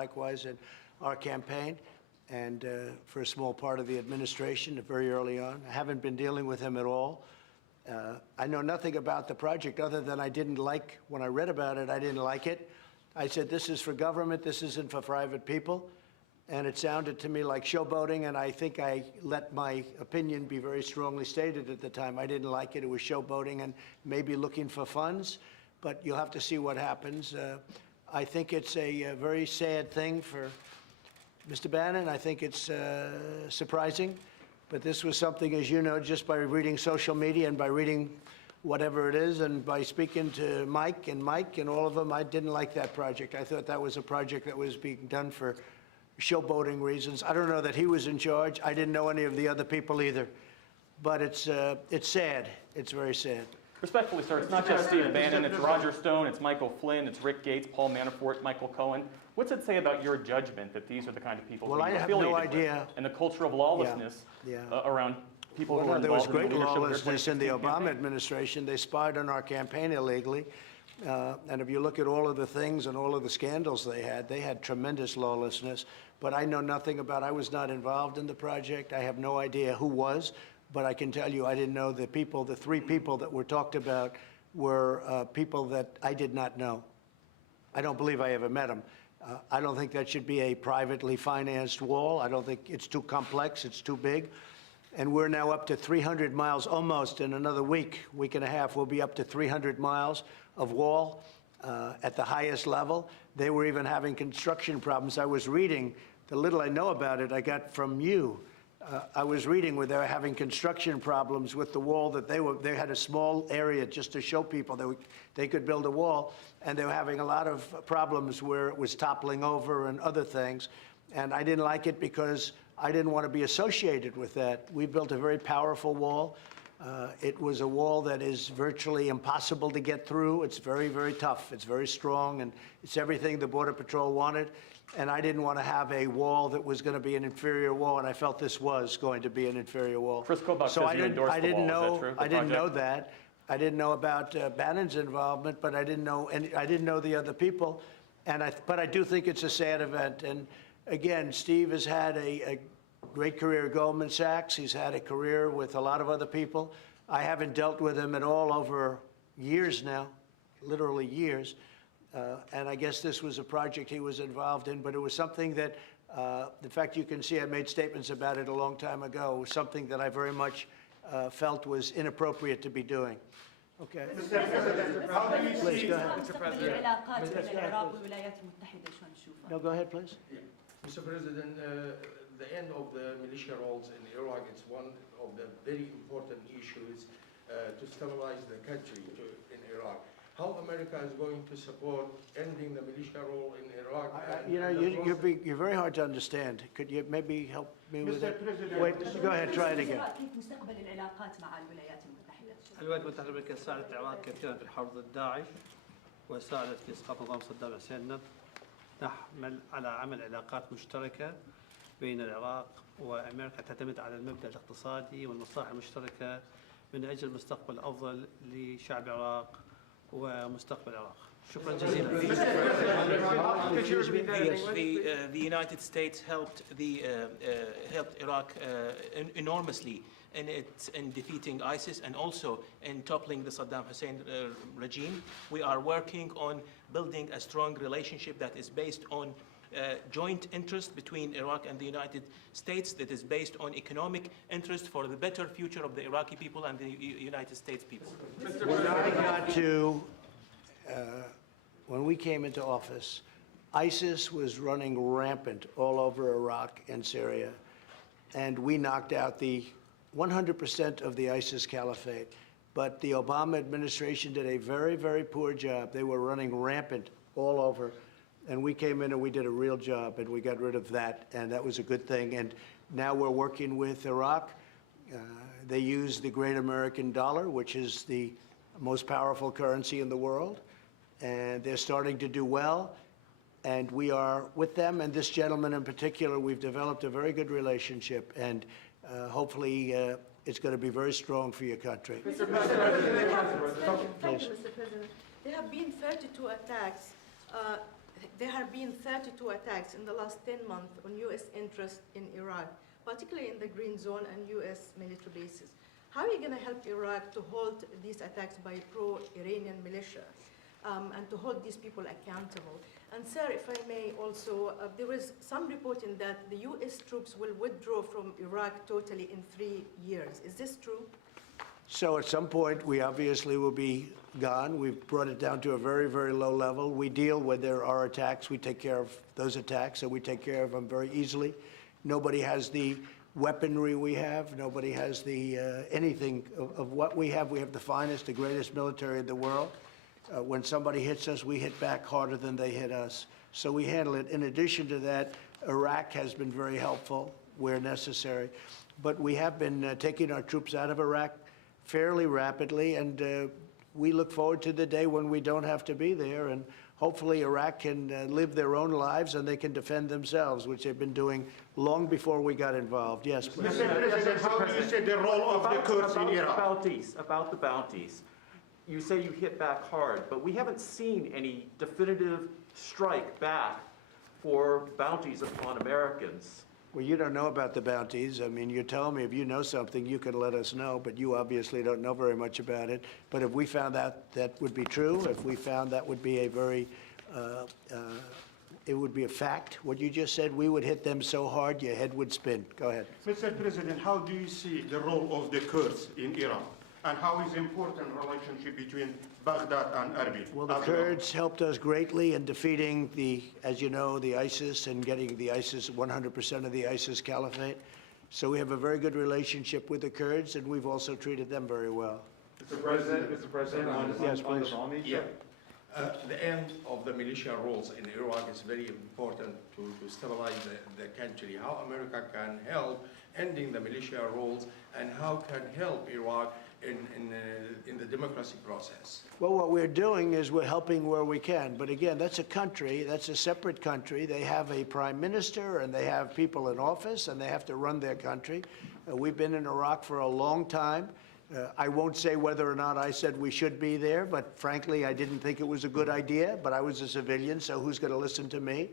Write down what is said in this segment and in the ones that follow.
likewise in our campaign and for a small part of the administration very early on. I haven't been dealing with him at all. I know nothing about the project other than I didn't like, when I read about it, I didn't like it. I said, this is for government, this isn't for private people. And it sounded to me like showboating, and I think I let my opinion be very strongly stated at the time. I didn't like it. It was showboating and maybe looking for funds, but you'll have to see what happens. I think it's a very sad thing for Mr. Bannon. I think it's surprising, but this was something, as you know, just by reading social media and by reading whatever it is and by speaking to Mike and all of them, I didn't like that project. I thought that was a project that was being done for showboating reasons. I don't know that he was in charge. I didn't know any of the other people either. But it's sad. It's very sad. Respectfully, sir, it's not just Steve Bannon. It's Roger Stone, it's Michael Flynn, it's Rick Gates, Paul Manafort, Michael Cohen. What's it say about your judgment that these are the kind of people well, that you have no idea. And the culture of lawlessness around people who are there was involved in great the leadership lawlessness in the Obama campaign? administration. They spied on our campaign illegally. And if you look at all of the things and all of the scandals they had tremendous lawlessness. But I know nothing about, I was not involved in the project. I have no idea who was, but I can tell you I didn't know the people, the three people that were talked about were people that I did not know. I don't believe I ever met them. I don't think that should be a privately financed wall. I don't think it's too complex, it's too big. And we're now up to 300 miles, almost in another week and a half, we'll be up to 300 miles of wall at the highest level. They were even having construction problems. I was reading, the little I know about it, I got from you. I was reading where they were having construction problems with the wall that they had a small area just to show people that they could build a wall, and they were having a lot of problems where it was toppling over and other things. And I didn't like it because I didn't want to be associated with that. We built a very powerful wall. It was a wall that is virtually impossible to get through. It's very, very tough. It's very strong, and it's everything the Border Patrol wanted. And I didn't want to have a wall that was going to be an inferior wall, and I felt this was going to be an inferior wall. Chris Kobach so says you endorsed the wall. Is that true? I didn't know that. I didn't know about Bannon's involvement, but I didn't know the other people. But I do think it's a sad event. And again, Steve has had a great career at Goldman Sachs. He's had a career with a lot of other people. I haven't dealt with him at all over years now, literally years. And I guess this was a project he was involved in, but it was something that, in fact, you can see I made statements about it a long time ago. It was something that I very much felt was inappropriate to be doing. Okay. Mr. President, how do you Please, see, go ahead. Mr. President? No, go ahead, please. Yeah. Mr. President, the end of the militia roles in Iraq is one of the very important issues to stabilize the country in Iraq. How America is going to support ending the militia role in Iraq? You know, you're very hard to understand. Could you maybe help me with that? Mr. President. Wait, go ahead, try it again. الولايات المتحدة الأمريكية ساعدت العراق كثيرا في الحرب ضد داعش وساعدت في إسقاط نظام صدام حسين. نحمل على عمل علاقات مشتركة بين العراق وأمريكا تعتمد على المبدأ الاقتصادي والمصالح المشتركة من أجل مستقبل أفضل لشعب العراق ومستقبل العراق. شكرا جزيلا. The United States helped Iraq enormously in defeating ISIS and also in toppling the Saddam Hussein regime. We are working on building a strong relationship that is based on joint interest between Iraq and the United States, that is based on economic interest for the better future of the Iraqi people and the United States people. When we came into office, ISIS was running rampant all over Iraq and Syria, and we knocked out the 100% of the ISIS caliphate. But the Obama administration did a very, very poor job. They were running rampant all over, and we came in and we did a real job, and we got rid of that, and that was a good thing. And now we're working with Iraq. They use the great American dollar, which is the most powerful currency in the world, and they're starting to do well, and we are with them. And this gentleman in particular, we've developed a very good relationship, and hopefully it's going to be very strong for your country. Mr. President. Thank you, Mr. President. There have been 32 attacks there have been 32 attacks in the last 10 months on U.S. interest in Iraq, particularly in the Green Zone and U.S. military bases. How are you going to help Iraq to halt these attacks by pro-Iranian militia and to hold these people accountable? And sir, if I may also, there is some reporting that the U.S. troops will withdraw from Iraq totally in 3 years. Is this true? So at some point, we obviously will be gone. We've brought it down to a very, very low level. We deal when there are attacks. We take care of those attacks, and we take care of them very easily. Nobody has the weaponry we have. Nobody has the anything of what we have. We have the finest, the greatest military in the world. When somebody hits us, we hit back harder than they hit us. So we handle it. In addition to that, Iraq has been very helpful where necessary. But we have been taking our troops out of Iraq fairly rapidly, and we look forward to the day when we don't have to be there, and hopefully Iraq can live their own lives and they can defend themselves, which they've been doing long before we got involved. Yes, please. Mr. President, how do you see the role of the Kurds in Iraq? About the bounties. You say you hit back hard, but we haven't seen any definitive strike back for bounties upon Americans. Well, you don't know about the bounties. I mean, you're telling me if you know something, you can let us know, but you obviously don't know very much about it. But if we found out that would be true, if we found that would be a very, it would be a fact, what you just said, we would hit them so hard your head would spin. Go ahead. Mr. President, how do you see the role of the Kurds in Iraq? And how is important relationship between Baghdad and Erbil? Well, the Kurds helped us greatly in defeating the, as you know, the ISIS and getting the ISIS, 100% of the ISIS caliphate. So we have a very good relationship with the Kurds, and we've also treated them very well. Mr. President, Yes, on the please. bombing. Yeah. The end of the militia rules in Iraq is very important to stabilize the country. How America can help ending the militia rules, and how can help Iraq in the democracy process? Well, what we're doing is we're helping where we can. But again, that's a country, that's a separate country. They have a prime minister, and they have people in office, and they have to run their country. We've been in Iraq for a long time. I won't say whether or not I said we should be there, but frankly, I didn't think it was a good idea. But I was a civilian, so who's going to listen to me?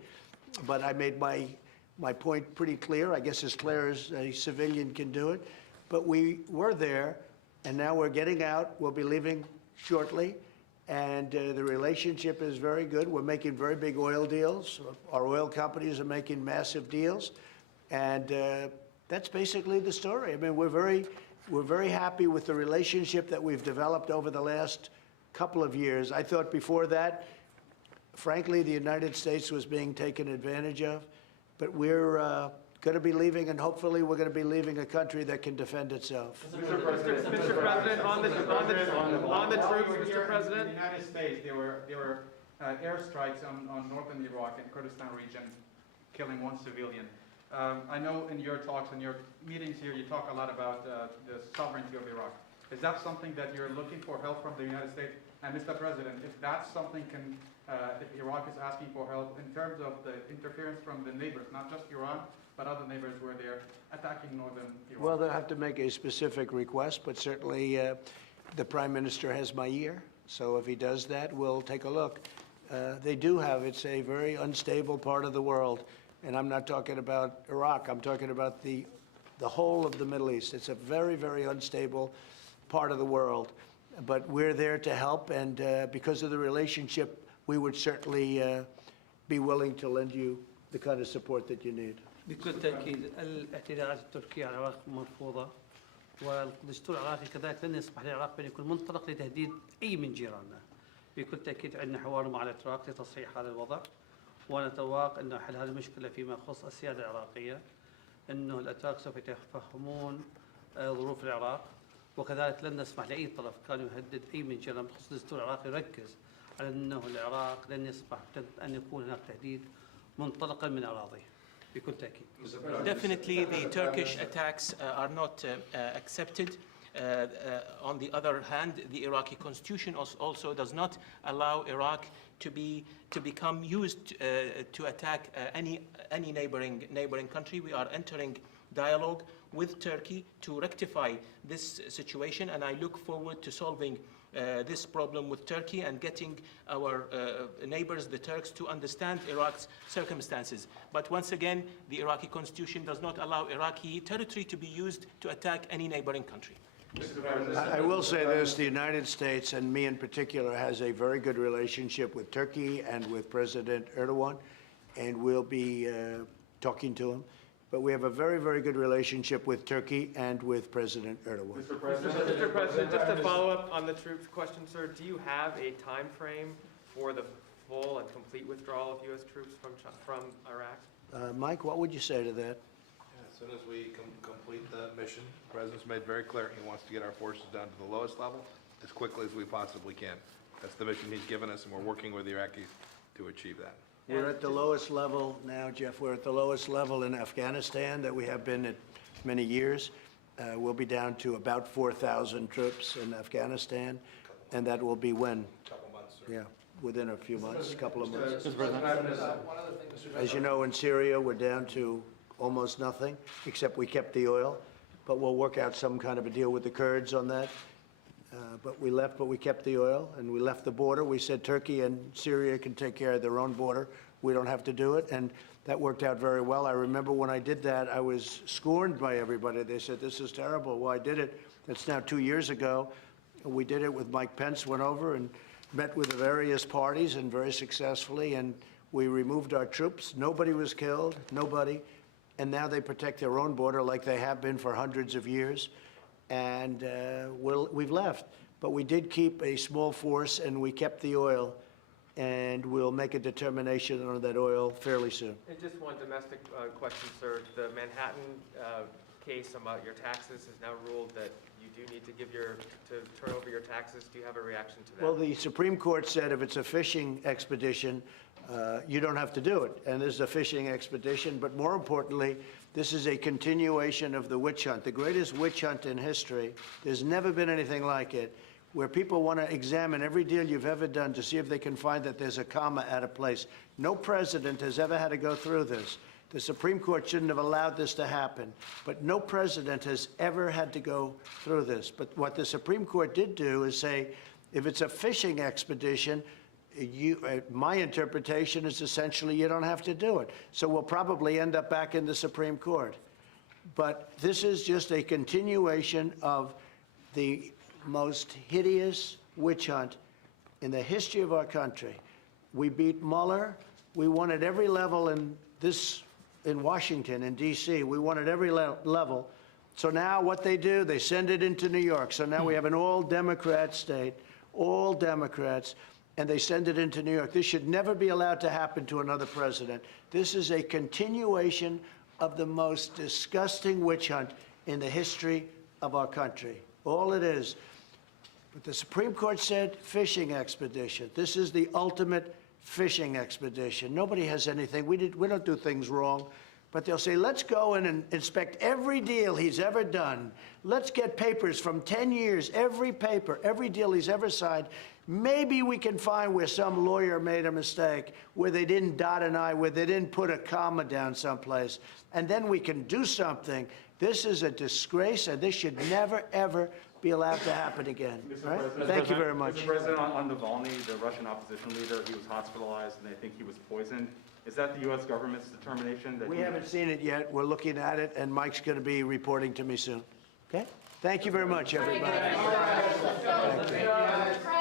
But I made my point pretty clear, I guess as clear as a civilian can do it. But we were there, and now we're getting out. We'll be leaving shortly, and the relationship is very good. We're making very big oil deals. Our oil companies are making massive deals, and that's basically the story. I mean, we're very happy with the relationship that we've developed over the last couple of years. I thought before that, frankly, the United States was being taken advantage of, but we're going to be leaving, and hopefully we're going to be leaving a country that can defend itself. Mr. President, on the troops, Mr. President. In the United States, there were airstrikes on northern Iraq and Kurdistan region, killing one civilian. I know in your talks and your meetings here, you talk a lot about the sovereignty of Iraq. Is that something that you're looking for help from the United States? And Mr. President, if that's something if Iraq is asking for help in terms of the interference from the neighbors, not just Iran, but other neighbors where they're attacking northern Iraq? Well, they'll have to make a specific request, but certainly the Prime Minister has my ear. So if he does that, we'll take a look. They do have, it's a very unstable part of the world. And I'm not talking about Iraq. I'm talking about the whole of the Middle East. It's a very, very unstable part of the world. But we're there to help, and because of the relationship, we would certainly be willing to lend you the kind of support that you need. بكل تأكيد الاعتداءات التركية على العراق مرفوضة، والدستور العراقي كذلك لن يسمح للعراق بأن يكون منطلق لتهديد أي من جيراننا. بكل تأكيد عندنا حوار مع الأتراك لتصحيح هذا الوضع، ونتوقع أن حل هذه المشكلة فيما يخص السيادة العراقية، أنه الأتراك سوف يتفهمون ظروف العراق، وكذلك لن نسمح لأي طرف كان يهدد أي من جيراننا. بخصوص الدستور العراقي يركز على أنه العراق لن يسمح أن يكون هناك تهديد منطلقا من أراضيه. Definitely, the Turkish attacks are not accepted. On the other hand, the Iraqi constitution also does not allow Iraq to become used to attack any neighboring country. We are entering dialogue with Turkey to rectify this situation, and I look forward to solving this problem with Turkey and getting our neighbors, the Turks, to understand Iraq's circumstances. But once again, the Iraqi constitution does not allow Iraqi territory to be used to attack any neighboring country. I will say this, the United States, and me in particular, has a very good relationship with Turkey and with President Erdogan, and we'll be talking to him. But we have a very, very good relationship with Turkey and with President Erdogan. Mr. President, just to follow up on the troops question, sir, do you have a time frame for the full and complete withdrawal of U.S. troops from Iraq? Mike, what would you say to that? As soon as we complete the mission, the President's made very clear he wants to get our forces down to the lowest level as quickly as we possibly can. That's the mission he's given us, and we're working with the Iraqis to achieve that. We're at the lowest level now, Jeff. We're at the lowest level in Afghanistan that we have been at many years. We'll be down to about 4,000 troops in Afghanistan, and that will be when? Couple months, sir. Yeah, within a few months, a couple of months. Mr. President. As you know, in Syria, we're down to almost nothing, except we kept the oil. But we'll work out some kind of a deal with the Kurds on that. But we left, but we kept the oil, and we left the border. We said Turkey and Syria can take care of their own border. We don't have to do it, and that worked out very well. I remember when I did that, I was scorned by everybody. They said, this is terrible. Well, I did it. That's now 2 years ago. We did it with Mike Pence, went over and met with the various parties, and very successfully, and we removed our troops. Nobody was killed, nobody. And now they protect their own border like they have been for hundreds of years. And we've left. But we did keep a small force, and we kept the oil, and we'll make a determination on that oil fairly soon. And just one domestic question, sir. The Manhattan case about your taxes has now ruled that you do need to turn over your taxes. Do you have a reaction to that? Well, the Supreme Court said if it's a fishing expedition, you don't have to do it. And this is a fishing expedition, but more importantly, this is a continuation of the witch hunt, the greatest witch hunt in history. There's never been anything like it, where people want to examine every deal you've ever done to see if they can find that there's a comma out of place. No president has ever had to go through this. The Supreme Court shouldn't have allowed this to happen, but no president has ever had to go through this. But what the Supreme Court did do is say, if it's a fishing expedition, my interpretation is essentially you don't have to do it. So we'll probably end up back in the Supreme Court. But this is just a continuation of the most hideous witch hunt in the history of our country. We beat Mueller. We won at every level in Washington, in D.C. We won at every level. So now what they do, they send it into New York. So now we have an all-Democrat state, all Democrats, and they send it into New York. This should never be allowed to happen to another president. This is a continuation of the most disgusting witch hunt in the history of our country. All it is. But the Supreme Court said fishing expedition. This is the ultimate fishing expedition. Nobody has anything. We don't do things wrong. But they'll say, let's go in and inspect every deal he's ever done. Let's get papers from 10 years, every paper, every deal he's ever signed. Maybe we can find where some lawyer made a mistake, where they didn't dot an I, where they didn't put a comma down someplace. And then we can do something. This is a disgrace, and this should never, ever be allowed to happen again. Right? Thank you very much. Mr. President, on Navalny, the Russian opposition leader, he was hospitalized, and they think he was poisoned. Is that the U.S. government's determination? That We haven't seen it yet. We're looking at it, and Mike's going to be reporting to me soon. Okay? Thank you very much, everybody. Thank you.